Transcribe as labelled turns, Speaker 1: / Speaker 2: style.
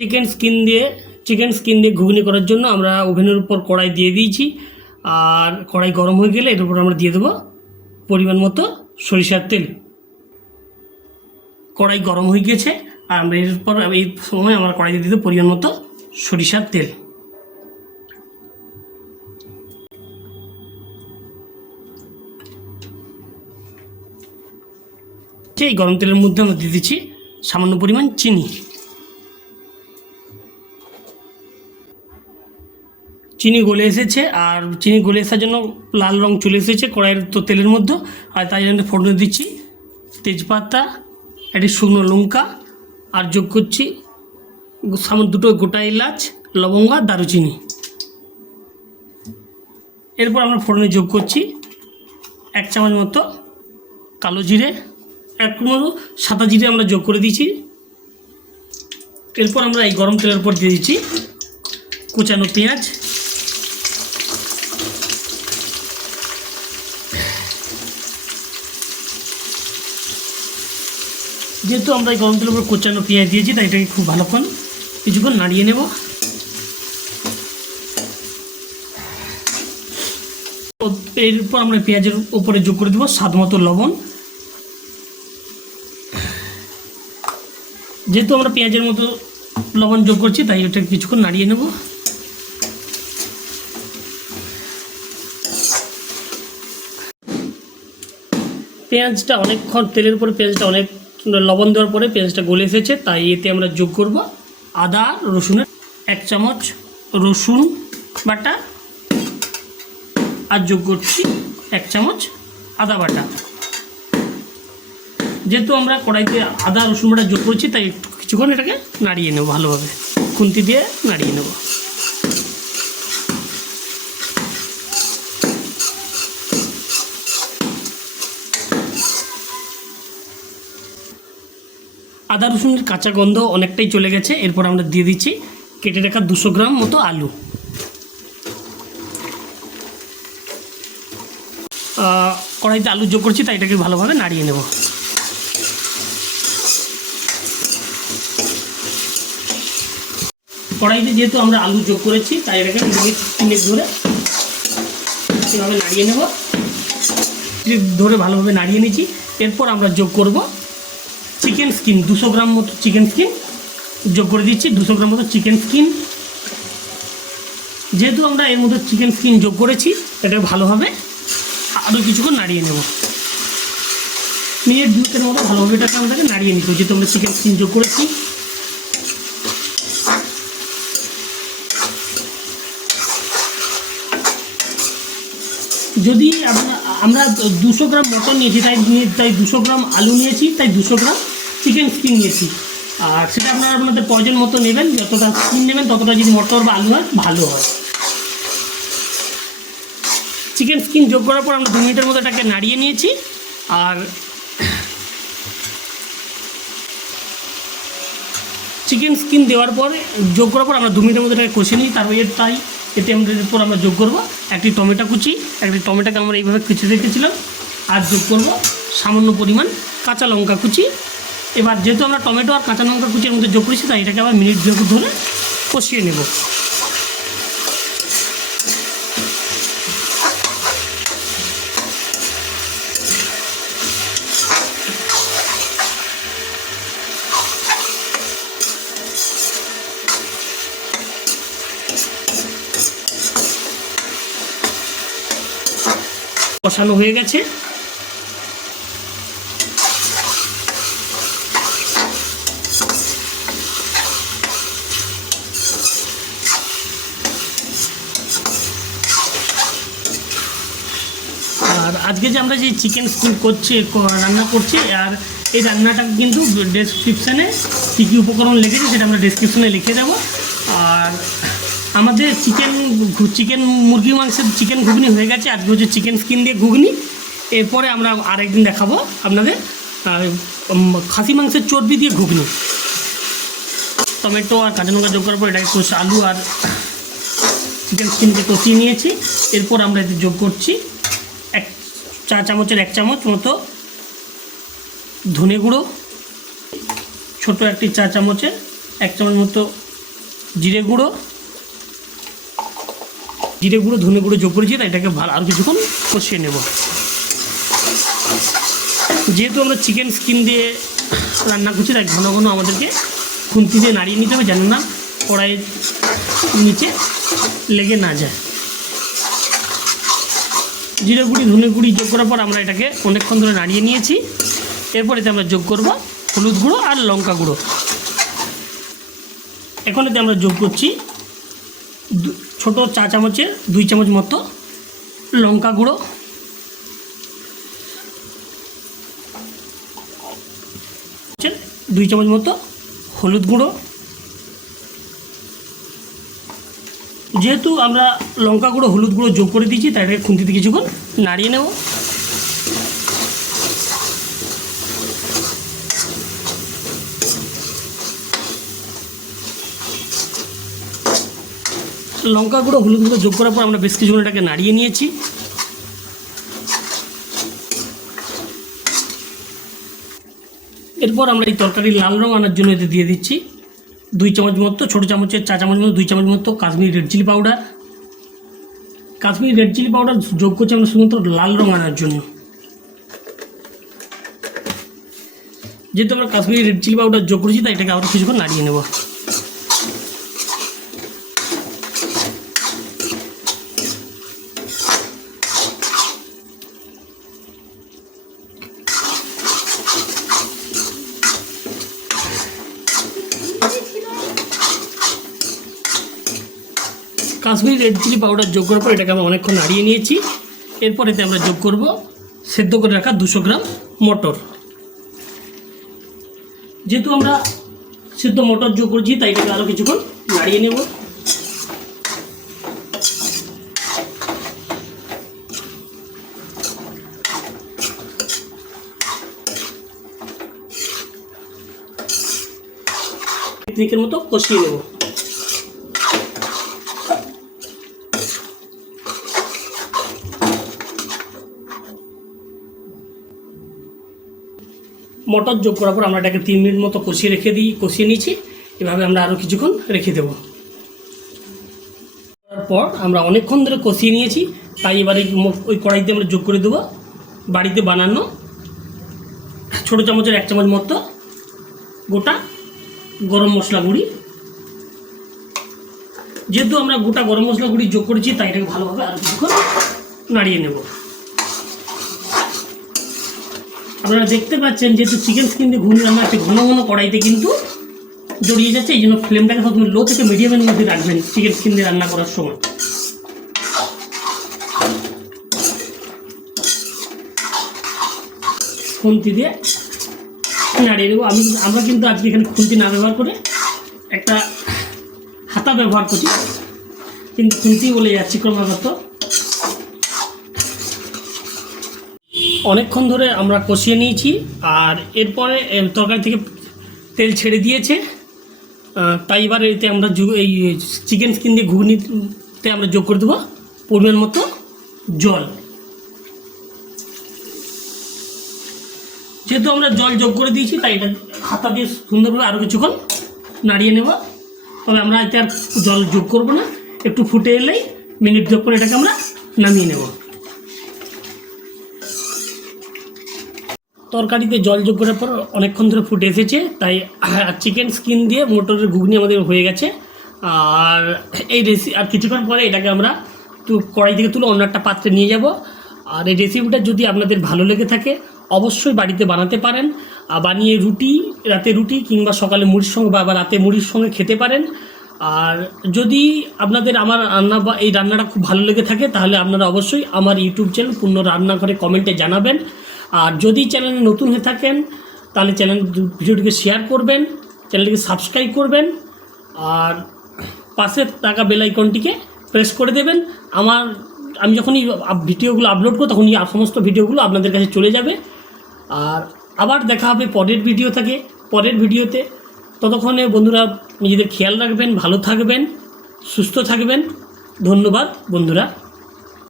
Speaker 1: Chicken skin দিয়ে chicken skin দিয়ে ঘুগনি করার জন্য আমরা ওভেনের উপর কড়াই দিয়ে দিয়েছি। আর কড়াই গরম হয়ে গেলে এর উপর আমরা দিয়ে দেবো পরিমাণ মতো সরিষার তেল। কড়াই গরম হয়ে গিয়েছে আর আমরা এরপর এই সময় আমরা কড়াই দিয়ে দিতে পরিমাণ মতো সরিষার তেল। এই গরম তেলের মধ্যে আমরা দিয়ে দিচ্ছি সামান্য পরিমাণ চিনি। চিনি গলে এসেছে, আর চিনি গলে আসার জন্য লাল রং চলে এসেছে কড়াইয়ের তো তেলের মধ্যে, আর তাই জন্য ফোড়ন দিচ্ছি তেজপাতা, একটি শুকনো লঙ্কা, আর যোগ করছি সামান্য দুটো গোটা এলাচ, লবঙ্গ আর দারুচিনি। এরপর আমরা ফোড়নে যোগ করছি এক চামচ মতো কালো জিরে, এক মতো সাদা জিরে আমরা যোগ করে দিয়েছি। এরপর আমরা এই গরম তেলের উপর দিয়ে দিচ্ছি কুচানো পেঁয়াজ যেহেতু আমরা এই গরম তেলের উপর কুচানো পেঁয়াজ দিয়েছি, তাই এটাকে খুব ভালোক্ষণ কিছুক্ষণ নাড়িয়ে নেব। এরপর আমরা পেঁয়াজের উপরে যোগ করে দেবো স্বাদ মতো লবণ। যেহেতু আমরা পেঁয়াজের মতো লবণ যোগ করছি, তাই ওটা কিছুক্ষণ নাড়িয়ে নেব। পেঁয়াজটা অনেকক্ষণ, তেলের উপরে পেঁয়াজটা অনেক লবণ দেওয়ার পরে পেঁয়াজটা গলে এসেছে, তাই এতে আমরা যোগ করব আদা, রসুনের এক চামচ রসুন বাটা আর যোগ করছি এক চামচ আদা বাটা। যেহেতু আমরা কড়াইতে আদা, রসুন বাটা যোগ করছি, তাই একটু কিছুক্ষণ এটাকে নাড়িয়ে নেব ভালোভাবে। খুন্তি দিয়ে নাড়িয়ে নেব। আদা রসুনের কাঁচা গন্ধ অনেকটাই চলে গেছে, এরপর আমরা দিয়ে দিচ্ছি কেটে রাখা দুশো গ্রাম মতো আলু। কড়াইতে আলু যোগ করছি, তাই এটাকে ভালোভাবে নাড়িয়ে নেব। কড়াইতে যেহেতু আমরা আলু যোগ করেছি, তাই এটাকে মিনিট ধরে এভাবে নাড়িয়ে নেব। ধরে ভালোভাবে নাড়িয়ে নিয়েছি এরপর আমরা যোগ করব চিকেন স্কিন দুশো গ্রাম মতো চিকেন স্কিন যোগ করে দিচ্ছি, দুশো গ্রাম মতো চিকেন স্কিন যেহেতু আমরা এর মধ্যে চিকেন স্কিন যোগ করেছি এটা ভালোভাবে আরও কিছুক্ষণ নাড়িয়ে নেব। মিনিট দুটের মতো ভালোভাবে এটাকে আমাদেরকে নাড়িয়ে নিতে যেহেতু আমরা চিকেন স্কিন যোগ করেছি। যদি আমরা দুশো গ্রাম মটন নিয়েছি, তাই তাই দুশো গ্রাম আলু নিয়েছি, তাই দুশো গ্রাম চিকেন স্কিন নিয়েছি। আর সেটা আপনারা আপনাদের প্রয়োজন মতো নেবেন, যতটা স্কিন নেবেন, ততটা যদি মটর বা আলু হয়, ভালো হয়। চিকেন স্কিন যোগ করার পর আমরা দু মিনিটের মতো এটাকে নাড়িয়ে নিয়েছি, আর চিকেন স্কিন দেওয়ার পর, যোগ করার পর আমরা দু মিনিটের মধ্যে এটাকে কষে নিই তারপর এর তাই এতে আমরা এরপর আমরা যোগ করব। একটি টমেটো কুচি, একটি টমেটোকে আমরা এইভাবে কুচি রেখেছিলাম, আর যোগ করব সামান্য পরিমাণ কাঁচা লঙ্কা কুচি এবার যেহেতু আমরা টমেটো আর কাঁচা লঙ্কা কুচির মধ্যে যোগ করেছি, তাই এটাকে আবার মিনিট যোগ ধরে কষিয়ে নেব। কষানো হয়ে গেছে। আর আজকে যে আমরা যে চিকেন স্কিন করছি রান্না করছি, আর এই রান্নাটা কিন্তু ডেসক্রিপশানে কী কী উপকরণ লেগেছে সেটা আমরা ডেসক্রিপশানে লিখে দেবো। আর আমাদের চিকেন চিকেন মুরগি মাংসের চিকেন ঘুগনি হয়ে গেছে, আজকে হচ্ছে চিকেন স্কিন দিয়ে ঘুগনি। এরপরে আমরা আরেকদিন দেখাবো আপনাদের খাসি মাংসের চর্বি দিয়ে ঘুগনি। টমেটো আর কাঁচা লঙ্কা যোগ করার পর এটাকে আলু আর চিকেন স্কিনকে কষিয়ে নিয়েছি। এরপর আমরা এতে যোগ করছি। চা চামচের এক চামচ মতো ধনে গুঁড়ো, ছোট একটি চা চামচের এক চামচ মতো জিরে গুঁড়ো জিরে গুঁড়ো, ধনে গুঁড়ো যোগ করেছি, তাই এটাকে ভালো আর কিছুক্ষণ কষিয়ে নেব। যেহেতু আমরা চিকেন স্কিন দিয়ে রান্না করছি, তাই ঘন ঘন আমাদেরকে খুন্তি দিয়ে নাড়িয়ে নিতে হবে, যেন না কড়াইয়ের নিচে লেগে না যায়। জিরে গুঁড়ি ধনে গুঁড়ি যোগ করার পর আমরা এটাকে অনেকক্ষণ ধরে নাড়িয়ে নিয়েছি। এরপর এতে আমরা যোগ করব হলুদ গুঁড়ো আর লঙ্কা গুঁড়ো। এখন এতে আমরা যোগ করছি ছোট চা চামচের দুই চামচ মতো লঙ্কা গুঁড়ো। দুই চামচ মতো হলুদ গুঁড়ো। যেহেতু আমরা লঙ্কা গুঁড়ো, হলুদ গুঁড়ো যোগ করে দিয়েছি, তাই এটাকে খুন্তিতে কিছুক্ষণ নাড়িয়ে নেব। লঙ্কা গুঁড়ো, হলুদ গুঁড়ো যোগ করার পর আমরা বেশ কিছুক্ষণ এটাকে নাড়িয়ে নিয়েছি। এরপর আমরা এই তরকারি লাল রং আনার জন্য এতে দিয়ে দিচ্ছি। দুই চামচ মতো, ছোটো চামচের চা চামচ মতো, দুই চামচ মতো Kashmiri red chilli powder Kashmiri red chilli powder যোগ করছি আমরা শুধুমাত্র লাল রঙ আনার জন্য। যেহেতু আমরা কাশ্মীরি রেড চিলি পাউডার যোগ করেছি, তাই এটাকে আবার কিছুক্ষণ নাড়িয়ে নেব। কাশ্মীরি রেড চিলি পাউডার যোগ করার পর এটাকে আমরা অনেকক্ষণ নাড়িয়ে নিয়েছি। এরপর এতে আমরা যোগ করব সেদ্ধ করে রাখা দুশো গ্রাম মটর। যেহেতু আমরা সেদ্ধ মটর যোগ করেছি, তাই এটাকে আরও কিছুক্ষণ নাড়িয়ে নেব। পিকনিকের মতো কষিয়ে নেব। মটর যোগ করার পর আমরা এটাকে তিন মিনিট মতো কষিয়ে রেখে দিই, কষিয়ে নিয়েছি। এভাবে আমরা আরও কিছুক্ষণ রেখে দেবো। তারপর আমরা অনেকক্ষণ ধরে কষিয়ে নিয়েছি। তাই এবারে ওই কড়াইতে আমরা যোগ করে দেবো। বাড়িতে বানানো ছোটো চামচের এক চামচ মতো গোটা গরম মশলা গুঁড়ি। যেহেতু আমরা গোটা গরম মশলা গুঁড়ি যোগ করেছি, তাই এটাকে ভালোভাবে আর কিছুক্ষণ নাড়িয়ে নেব। আপনারা দেখতে পাচ্ছেন যেহেতু চিকেন স্কিন দিয়ে ঘুমিয়ে রান্না হচ্ছে, ঘন ঘন কড়াইতে কিন্তু জড়িয়ে যাচ্ছে, এই জন্য ফ্লেমটাকে সবসময় লো থেকে মিডিয়ামের মধ্যে রাখবেন চিকেন স্কিন দিয়ে রান্না করার সময়। খুন্তি দিয়ে নাড়িয়ে দেবো। আমি আমরা কিন্তু আজকে এখানে খুন্তি না ব্যবহার করে একটা হাতা ব্যবহার করি, কিন্তু খুন্তি বলে যাচ্ছি ক্রমাগত। অনেকক্ষণ ধরে আমরা কষিয়ে নিয়েছি, আর এরপরে তরকারি থেকে তেল ছেড়ে দিয়েছে। তাই এবার এতে আমরা এই চিকেন স্কিন দিয়ে ঘুগনিতে আমরা যোগ করে দেবো পরিমাণ মতো জল। যেহেতু আমরা জল যোগ করে দিয়েছি, তাই এটা হাতা দিয়ে সুন্দরভাবে আরও কিছুক্ষণ নাড়িয়ে নেব। তবে আমরা এতে আর জল যোগ করব না, একটু ফুটে এলেই মিনিট যোগ করে এটাকে আমরা নামিয়ে নেব। তরকারিতে জল যোগ করার পর অনেকক্ষণ ধরে ফুটে এসেছে, তাই চিকেন স্কিন দিয়ে মোটরের ঘুগনি আমাদের হয়ে গেছে। আর এই রেসি আর কিছুক্ষণ পরে এটাকে আমরা কড়াই থেকে তুলে অন্য একটা পাত্রে নিয়ে যাব। আর এই রেসিপিটা যদি আপনাদের ভালো লেগে থাকে, অবশ্যই বাড়িতে বানাতে পারেন। বানিয়ে রুটি, রাতে রুটি কিংবা সকালে মুড়ির সঙ্গে বা বা রাতে মুড়ির সঙ্গে খেতে পারেন। আর যদি আপনাদের আমার রান্না বা, এই রান্নাটা খুব ভালো লেগে থাকে, তাহলে আপনারা অবশ্যই আমার ইউটিউব চ্যানেল পূর্ণ রান্নাঘরে কমেন্টে জানাবেন। আর যদি চ্যানেলে নতুন হয়ে থাকেন, তাহলে চ্যানেল ভিডিওটিকে শেয়ার করবেন, চ্যানেলটিকে সাবস্ক্রাইব করবেন, আর পাশে থাকা বেল আইকনটিকে প্রেস করে দেবেন। আমার, আমি যখনই ভিডিওগুলো আপলোড করব, তখনই সমস্ত ভিডিওগুলো আপনাদের কাছে চলে যাবে। আর আবার দেখা হবে পরের ভিডিও থেকে, পরের ভিডিওতে ততক্ষণে বন্ধুরা নিজেদের খেয়াল রাখবেন, ভালো থাকবেন, সুস্থ থাকবেন। ধন্যবাদ বন্ধুরা।